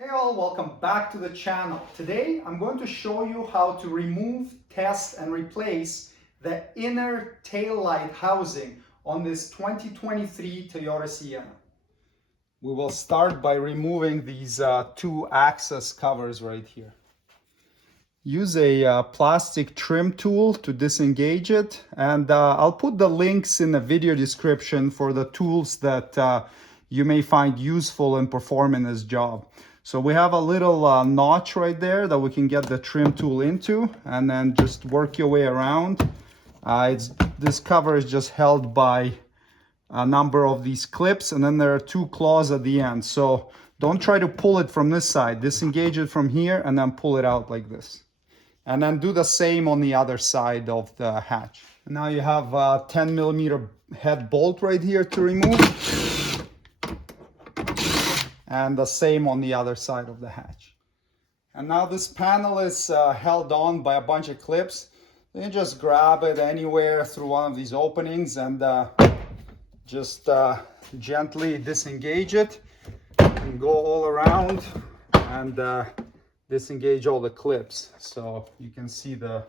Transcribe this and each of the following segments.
Hey all, welcome back to the channel. Today I'm going to show you how to remove, test and replace the inner tail light housing on this 2023 Toyota Sienna. We will start by removing these two access covers right here. Use a plastic trim tool to disengage it, and I'll put the links in the video description for the tools that you may find useful in performing this job. So we have a little notch right there that we can get the trim tool into, and then just work your way around. This cover is just held by a number of these clips, and then there are two claws at the end. So don't try to pull it from this side. Disengage it from here and then pull it out like this. And then do the same on the other side of the hatch. And now you have a 10mm head bolt right here to remove. And the same on the other side of the hatch. And now this panel is held on by a bunch of clips. You just grab it anywhere through one of these openings and just gently disengage it and go all around and disengage all the clips. So you can see the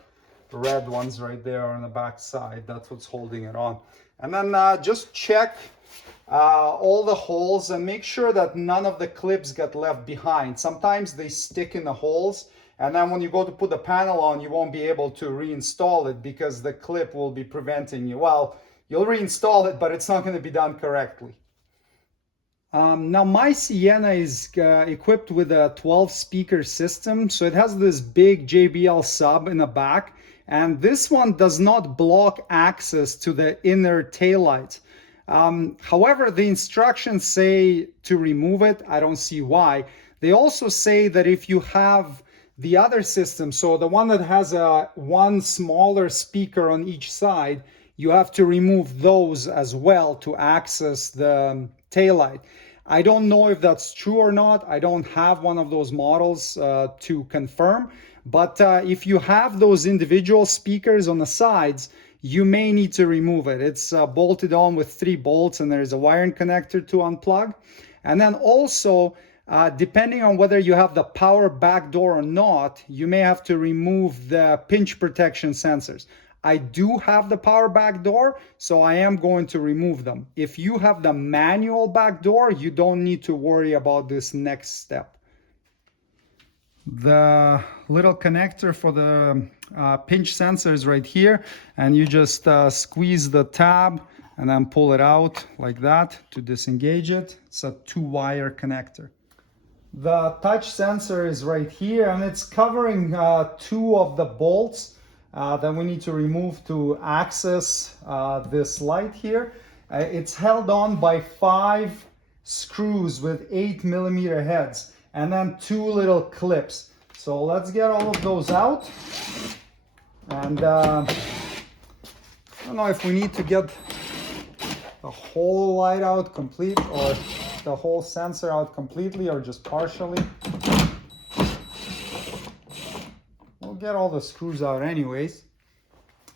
red ones right there on the back side. That's what's holding it on. And then just check all the holes and make sure that none of the clips get left behind. Sometimes they stick in the holes, and then when you go to put the panel on, you won't be able to reinstall it because the clip will be preventing you. Well, you'll reinstall it, but it's not going to be done correctly. Now my Sienna is equipped with a 12 speaker system, so it has this big JBL sub in the back, and this one does not block access to the inner taillight. However, the instructions say to remove it. I don't see why. They also say that if you have the other system, so the one that has one smaller speaker on each side, you have to remove those as well to access the taillight. I don't know if that's true or not. I don't have one of those models to confirm. But if you have those individual speakers on the sides, you may need to remove it. It's bolted on with 3 bolts, and there's a wiring connector to unplug. And then also, depending on whether you have the power back door or not, you may have to remove the pinch protection sensors. I do have the power back door, so I am going to remove them. If you have the manual back door, you don't need to worry about this next step. The little connector for the pinch sensor is right here, and you just squeeze the tab and then pull it out like that to disengage it. It's a 2-wire connector. The touch sensor is right here, and it's covering 2 of the bolts that we need to remove to access this light here. It's held on by 5 screws with 8mm heads, and then 2 little clips. So let's get all of those out. And I don't know if we need to get the whole light out complete, or the whole sensor out completely, or just partially. We'll get all the screws out anyways.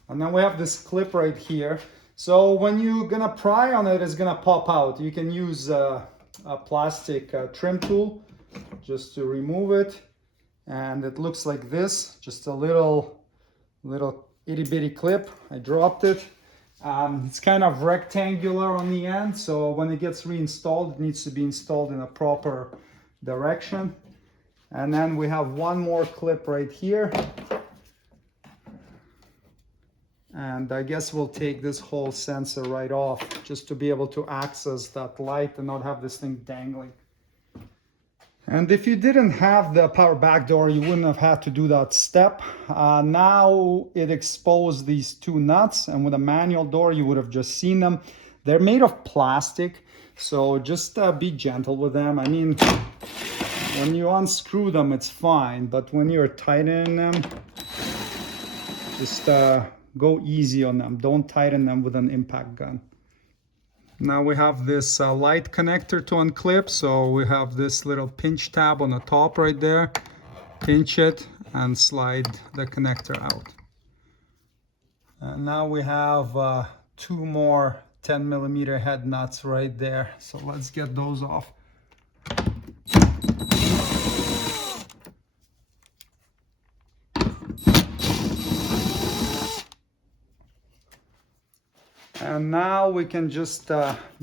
And then we have this clip right here. So when you're gonna pry on it, it's gonna pop out. You can use a plastic trim tool just to remove it. And it looks like this, just a little itty bitty clip. I dropped it. It's kind of rectangular on the end, so when it gets reinstalled, it needs to be installed in a proper direction. And then we have one more clip right here. And I guess we'll take this whole sensor right off just to be able to access that light and not have this thing dangling. And if you didn't have the power back door, you wouldn't have had to do that step. Now it exposed these 2 nuts, and with a manual door, you would have just seen them. They're made of plastic, so just be gentle with them. I mean, when you unscrew them, it's fine, but when you're tightening them, just go easy on them. Don't tighten them with an impact gun. Now we have this light connector to unclip, so we have this little pinch tab on the top right there. Pinch it and slide the connector out. And now we have 2 more 10mm head nuts right there. So let's get those off. And now we can just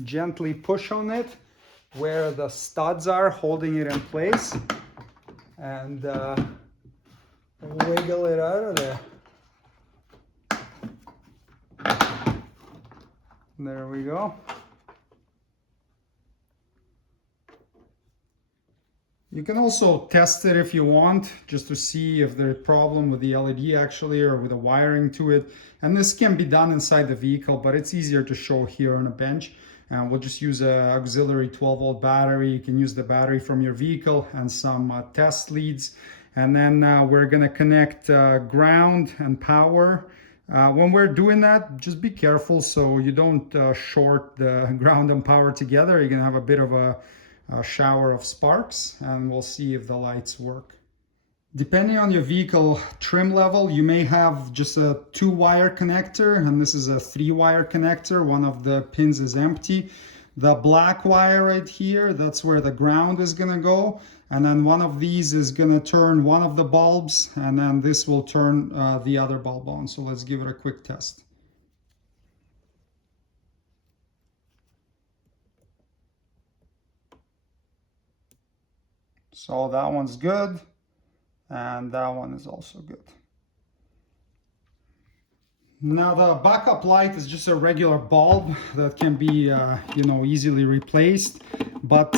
gently push on it where the studs are holding it in place, and wiggle it out of there. There we go. You can also test it if you want, just to see if there's a problem with the LED actually, or with the wiring to it. And this can be done inside the vehicle, but it's easier to show here on a bench. And we'll just use an auxiliary 12-volt battery. You can use the battery from your vehicle and some test leads. And then we're gonna connect ground and power. When we're doing that, just be careful so you don't short the ground and power together. You're gonna have a bit of a shower of sparks, and we'll see if the lights work. Depending on your vehicle trim level, you may have just a 2-wire connector, and this is a 3-wire connector. One of the pins is empty. The black wire right here, that's where the ground is gonna go, and then one of these is gonna turn one of the bulbs, and then this will turn the other bulb on. So let's give it a quick test. So that one's good, and that one is also good. Now the backup light is just a regular bulb that can be easily replaced, but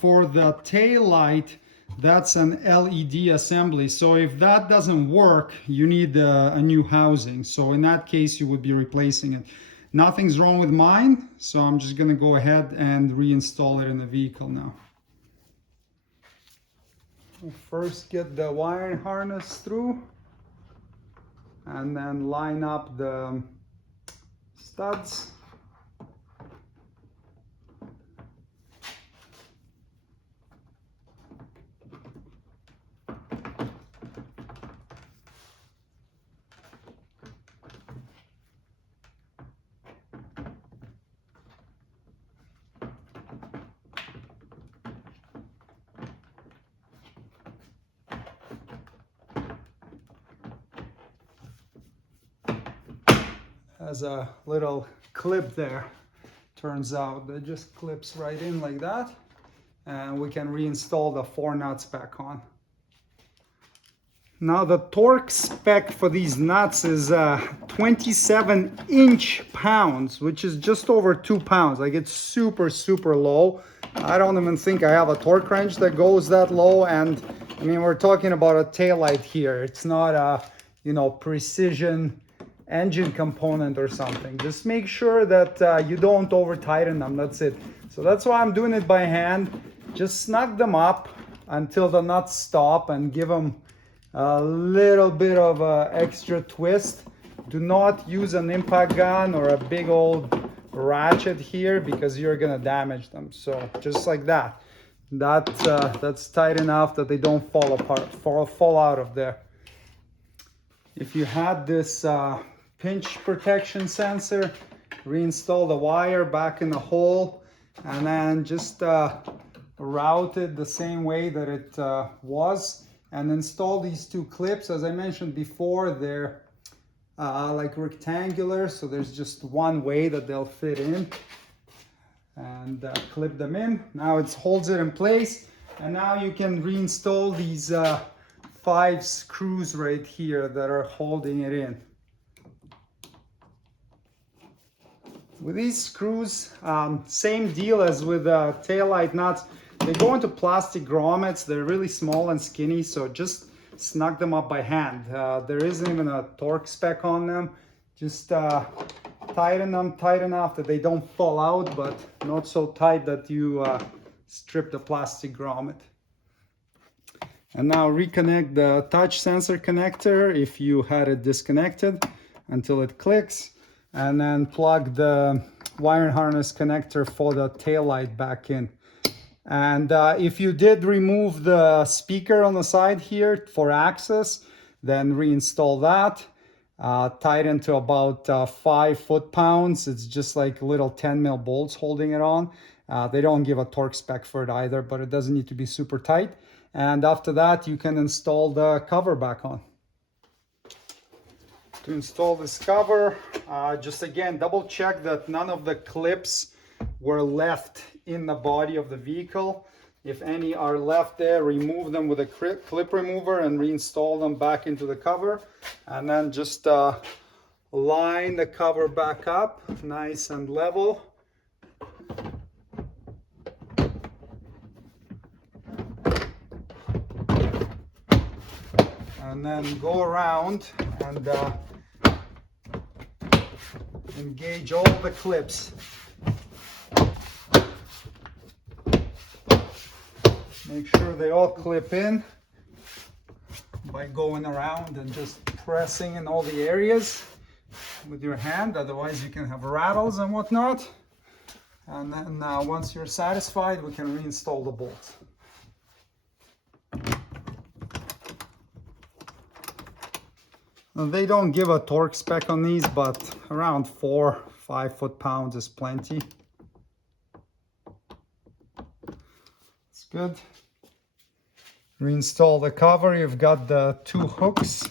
for the tail light, that's an LED assembly. So if that doesn't work, you need a new housing. So in that case, you would be replacing it. Nothing's wrong with mine, so I'm just gonna go ahead and reinstall it in the vehicle now. We'll first get the wiring harness through, and then line up the studs. Has a little clip there. Turns out that just clips right in like that, and we can reinstall the 4 nuts back on. Now the torque spec for these nuts is 27 inch-pounds, which is just over 2 pounds. Like, it's super low. I don't even think I have a torque wrench that goes that low, and I mean, we're talking about a taillight here. It's not a precision engine component or something. Just make sure that you don't over tighten them. That's it. So that's why I'm doing it by hand. Just snug them up until the nuts stop, and give them a little bit of extra twist. Do not use an impact gun or a big old ratchet here, because you're gonna damage them. So just like that. That's tight enough that they don't fall apart, fall out of there. If you had this pinch protection sensor, reinstall the wire back in the hole, and then just route it the same way that it was, and install these 2 clips. As I mentioned before, they're like rectangular, so there's just one way that they'll fit in, and clip them in. Now it holds it in place, and now you can reinstall these 5 screws right here that are holding it in. With these screws, same deal as with taillight nuts. They go into plastic grommets. They're really small and skinny, so just snug them up by hand. There isn't even a torque spec on them. Just tighten them tight enough that they don't fall out, but not so tight that you strip the plastic grommet. And now reconnect the touch sensor connector if you had it disconnected until it clicks. And then plug the wiring harness connector for the tail light back in. And if you did remove the speaker on the side here for access, then reinstall that. Tighten to about 5 foot-pounds. It's just like little 10 mil bolts holding it on. They don't give a torque spec for it either, but it doesn't need to be super tight. And after that, you can install the cover back on. To install this cover, just again, double check that none of the clips were left in the body of the vehicle. If any are left there, remove them with a clip remover and reinstall them back into the cover. And then just line the cover back up, nice and level. And then go around and engage all the clips. Make sure they all clip in by going around and just pressing in all the areas with your hand, otherwise you can have rattles and whatnot. And then once you're satisfied, we can reinstall the bolts. Now, they don't give a torque spec on these, but around 4-5 foot-pounds is plenty. It's good. Reinstall the cover. You've got the 2 hooks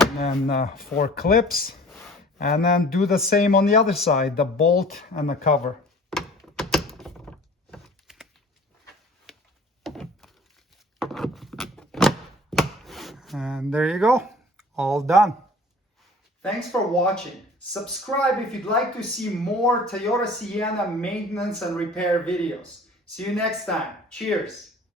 and then 4 clips. And then do the same on the other side, the bolt and the cover. And there you go. All done. Thanks for watching. Subscribe if you'd like to see more Toyota Sienna maintenance and repair videos. See you next time. Cheers.